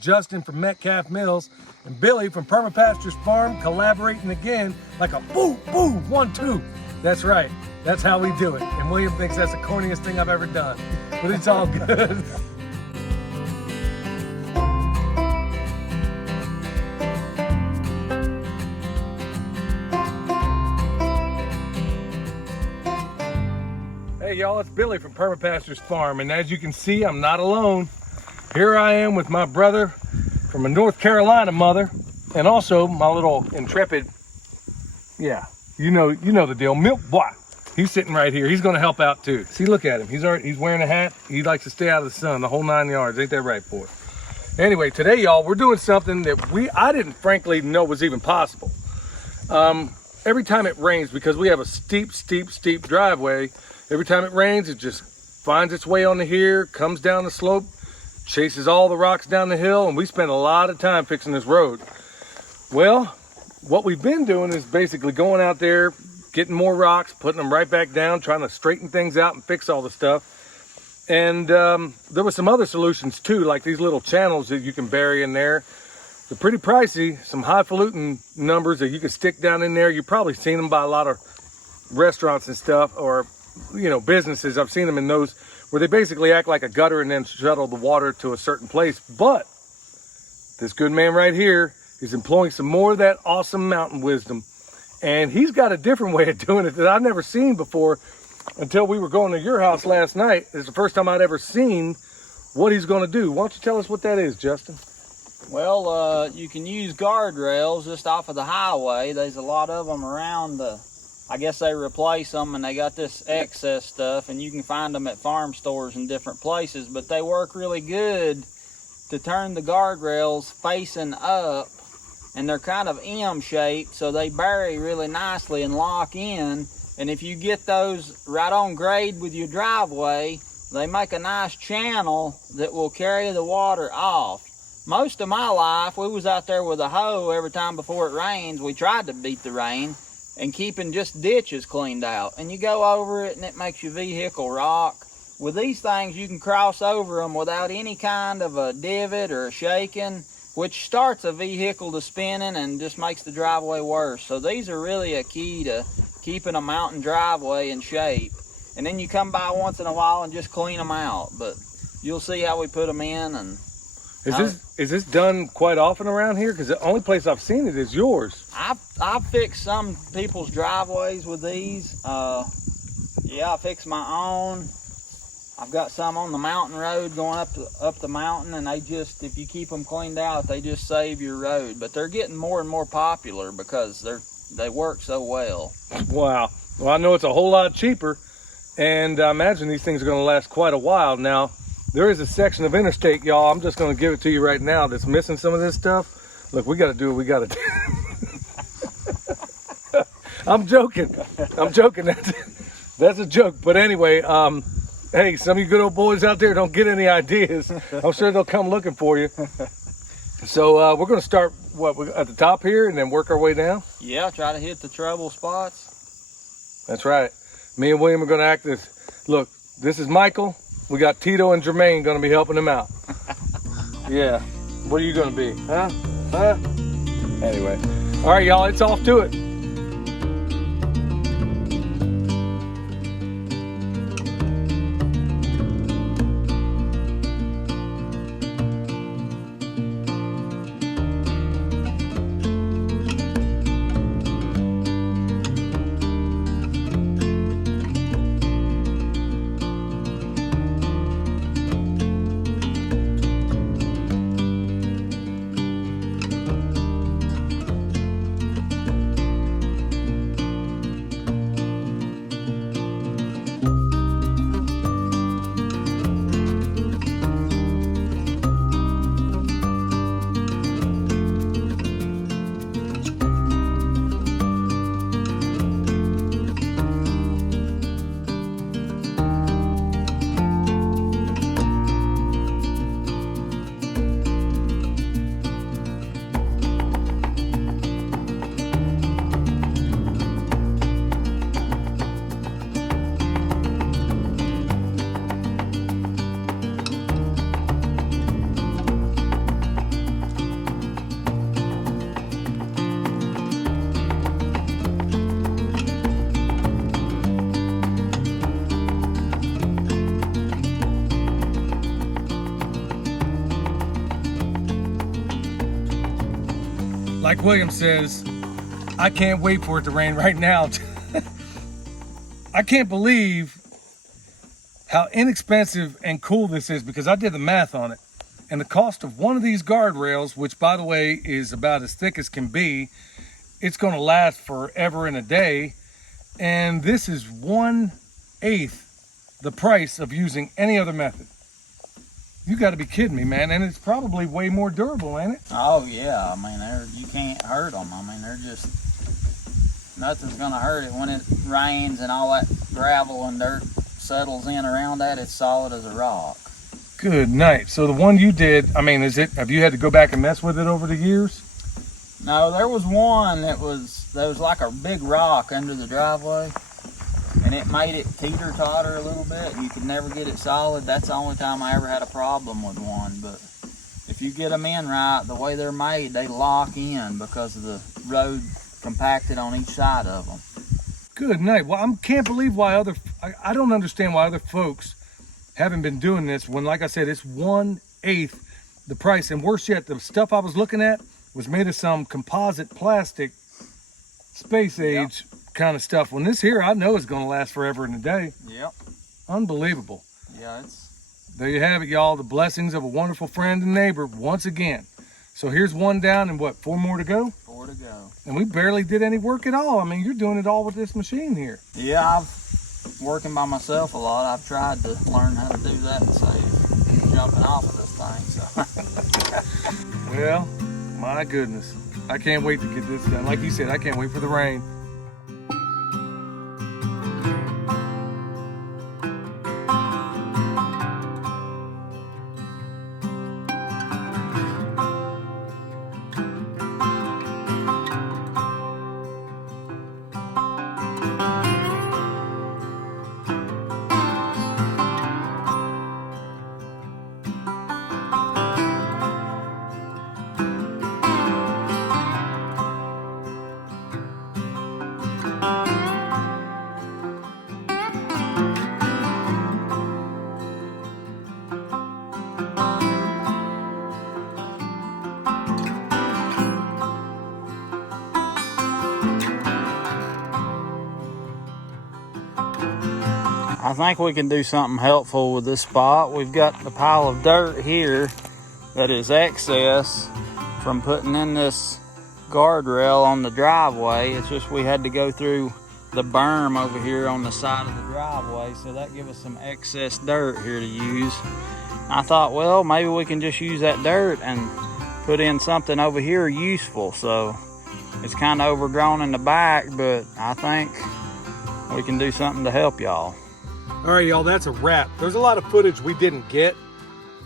Justin from Metcalf Mills, and Billy from Perma Pastures Farm collaborating again like a boo, boo, 1, 2. That's right. That's how we do it. And William thinks that's the corniest thing I've ever done. But it's all good. Hey y'all, it's Billy from Perma Pastures Farm, and as you can see, I'm not alone. Here I am with my brother from a North Carolina mother, and also my little intrepid, yeah, you know the deal, Milk Boy. He's sitting right here. He's going to help out too. See, look at him. He's wearing a hat. He likes to stay out of the sun, the whole 9 yards. Ain't that right, boy? Anyway, today, y'all, we're doing something that I didn't frankly know was even possible. Every time it rains, because we have a steep driveway, every time it rains, it just finds its way onto here, comes down the slope, chases all the rocks down the hill, and we spend a lot of time fixing this road. Well, what we've been doing is basically going out there, getting more rocks, putting them right back down, trying to straighten things out and fix all the stuff. And there were some other solutions too, like these little channels that you can bury in there. They're pretty pricey, some highfalutin numbers that you can stick down in there. You've probably seen them by a lot of restaurants and stuff, or businesses. I've seen them in those where they basically act like a gutter and then shuttle the water to a certain place. But this good man right here is employing some more of that awesome mountain wisdom. And he's got a different way of doing it that I've never seen before until we were going to your house last night. It's the first time I'd ever seen what he's going to do. Why don't you tell us what that is, Justin? Well, you can use guardrails just off of the highway. There's a lot of them around I guess they replace them, and they got this excess stuff, and you can find them at farm stores in different places, but they work really good to turn the guardrails facing up, and they're kind of M-shaped, so they bury really nicely and lock in. And if you get those right on grade with your driveway, they make a nice channel that will carry the water off. Most of my life, we was out there with a hoe every time before it rains. We tried to beat the rain and keeping just ditches cleaned out. And you go over it and it makes your vehicle rock. With these things, you can cross over them without any kind of a divot or a shaking, which starts a vehicle to spinning and just makes the driveway worse. So these are really a key to keeping a mountain driveway in shape. And then you come by once in a while and just clean them out. But you'll see how we put them in. And Is this done quite often around here? Because the only place I've seen it is yours. I've fixed some people's driveways with these. Yeah, I fixed my own. I've got some on the mountain road going up the mountain, and they just, if you keep them cleaned out, they just save your road. But they're getting more and more popular because they work so well. Wow. Well, I know it's a whole lot cheaper, and I imagine these things are going to last quite a while. Now, there is a section of interstate, y'all, I'm just going to give it to you right now, that's missing some of this stuff. Look, we got to do what we got to do. I'm joking. That's a joke. But anyway, hey, some of you good old boys out there don't get any ideas. I'm sure they'll come looking for you. So we're going to start at the top here and then work our way down. Yeah, try to hit the trouble spots. That's right. Me and William are going to act this. Look, this is Michael. We got Tito and Jermaine going to be helping him out. Yeah. What are you going to be? Huh? Anyway. All right, y'all, it's off to it. like William says, I can't wait for it to rain right now. I can't believe how inexpensive and cool this is, because I did the math on it. And the cost of one of these guardrails, which by the way is about as thick as can be, it's going to last forever and a day. And this is 1/8 the price of using any other method. You got to be kidding me, man. And it's probably way more durable, ain't it? Oh yeah, I mean, you can't hurt them. I mean, they're just, nothing's gonna hurt it. When it rains and all that gravel and dirt settles in around that, it's solid as a rock. Good night. So the one you did, I mean, have you had to go back and mess with it over the years? No, there was one that was like a big rock under the driveway, and it made it teeter-totter a little bit. You could never get it solid. That's the only time I ever had a problem with one. But if you get them in right, the way they're made, they lock in because of the road compacted on each side of them. Good night. Well, I can't believe why I don't understand why other folks haven't been doing this when, like I said, it's 1/8 the price. And worse yet, the stuff I was looking at was made of some composite plastic, space age kind of stuff. When this here, I know it's going to last forever and a day. Yep. Unbelievable. Yeah, There you have it, y'all. The blessings of a wonderful friend and neighbor once again. So here's one down and what, 4 more to go? 4 to go. And we barely did any work at all. I mean, you're doing it all with this machine here. Yeah, I've working by myself a lot. I've tried to learn how to do that and save jumping off of this thing. So. Well, my goodness. I can't wait to get this done. Like you said, I can't wait for the rain. I think we can do something helpful with this spot. We've got the pile of dirt here that is excess from putting in this guardrail on the driveway. It's just we had to go through the berm over here on the side of the driveway, so that gives us some excess dirt here to use. I thought, well, maybe we can just use that dirt and put in something over here useful. So it's kind of overgrown in the back, but I think we can do something to help y'all. All right, y'all, that's a wrap. There's a lot of footage we didn't get.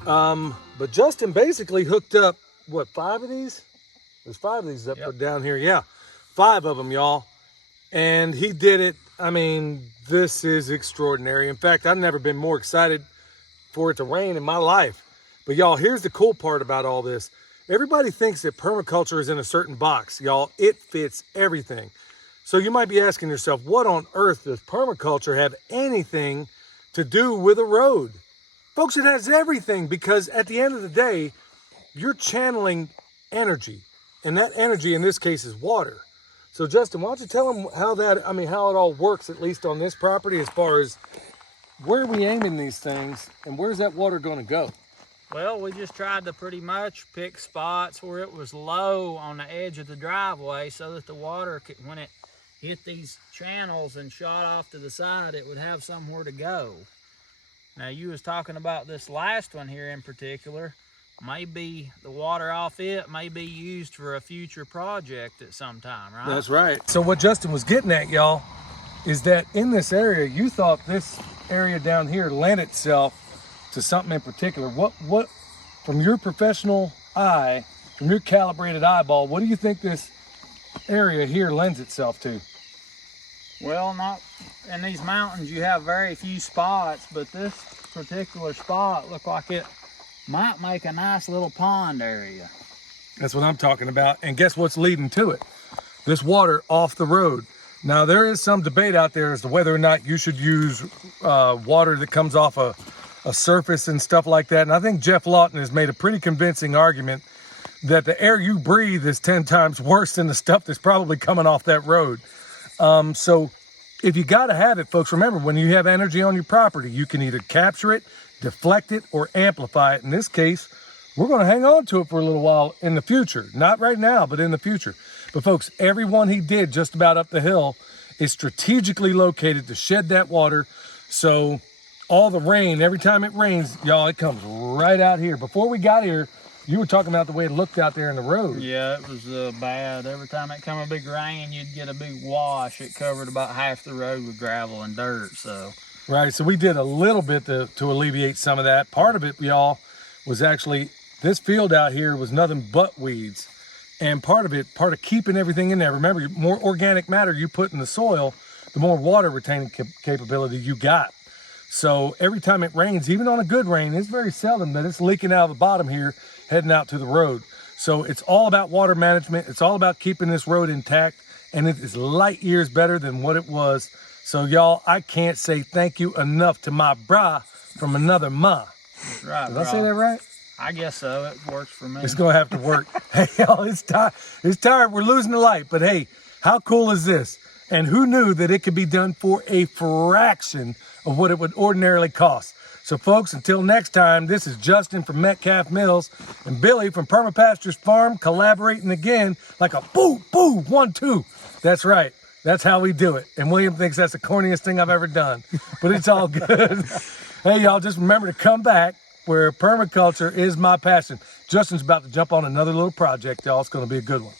But Justin basically hooked up, what, 5 of these? There's 5 of these up down here. Yeah, 5 of them, y'all. And he did it. I mean, this is extraordinary. In fact, I've never been more excited for it to rain in my life. But y'all, here's the cool part about all this. Everybody thinks that permaculture is in a certain box, y'all. It fits everything. So you might be asking yourself, what on earth does permaculture have anything to do with a road? Folks, it has everything, because at the end of the day, you're channeling energy. And that energy in this case is water. So Justin, why don't you tell them how it all works, at least on this property, as far as where are we aiming these things and where's that water going to go? Well, we just tried to pretty much pick spots where it was low on the edge of the driveway so that the water could, when it hit these channels and shot off to the side, it would have somewhere to go. Now, you was talking about this last one here in particular. Maybe the water off it may be used for a future project at some time, right? That's right. So what Justin was getting at, y'all, is that in this area, you thought this area down here lent itself to something in particular. What from your professional eye, from your calibrated eyeball, what do you think this area here lends itself to? Well, not in these mountains you have very few spots, but this particular spot looked like it might make a nice little pond area. That's what I'm talking about. And guess what's leading to it? This water off the road. Now, there is some debate out there as to whether or not you should use water that comes off a surface and stuff like that. And I think Jeff Lawton has made a pretty convincing argument that the air you breathe is 10 times worse than the stuff that's probably coming off that road. So if you got to have it, folks, remember, when you have energy on your property, you can either capture it, deflect it, or amplify it. In this case, we're going to hang on to it for a little while in the future. Not right now, but in the future. But folks, every one he did just about up the hill is strategically located to shed that water. So all the rain, every time it rains, y'all, it comes right out here. Before we got here, you were talking about the way it looked out there in the road. Yeah, it was bad. Every time it come a big rain, you'd get a big wash. It covered about half the road with gravel and dirt. So right, so we did a little bit to alleviate some of that. Part of it, y'all, was actually this field out here was nothing but weeds. And part of keeping everything in there, remember, the more organic matter you put in the soil, the more water retaining capability you got. So every time it rains, even on a good rain, it's very seldom that it's leaking out of the bottom here, heading out to the road. So it's all about water management. It's all about keeping this road intact, and it is light years better than what it was. So y'all, I can't say thank you enough to my brah from another ma. that's right. Did I say that right? I guess so. It works for me. It's gonna have to work. Hey y'all, it's tired. We're losing the light, but hey, how cool is this? And who knew that it could be done for a fraction of what it would ordinarily cost? So folks, until next time, this is Justin from Metcalf Mills and Billy from Perma Pastures Farm collaborating again like a boo, boo, 1, 2. That's right. That's how we do it. And William thinks that's the corniest thing I've ever done, but it's all good. Hey y'all, just remember to come back where permaculture is my passion. Justin's about to jump on another little project, y'all. It's going to be a good one.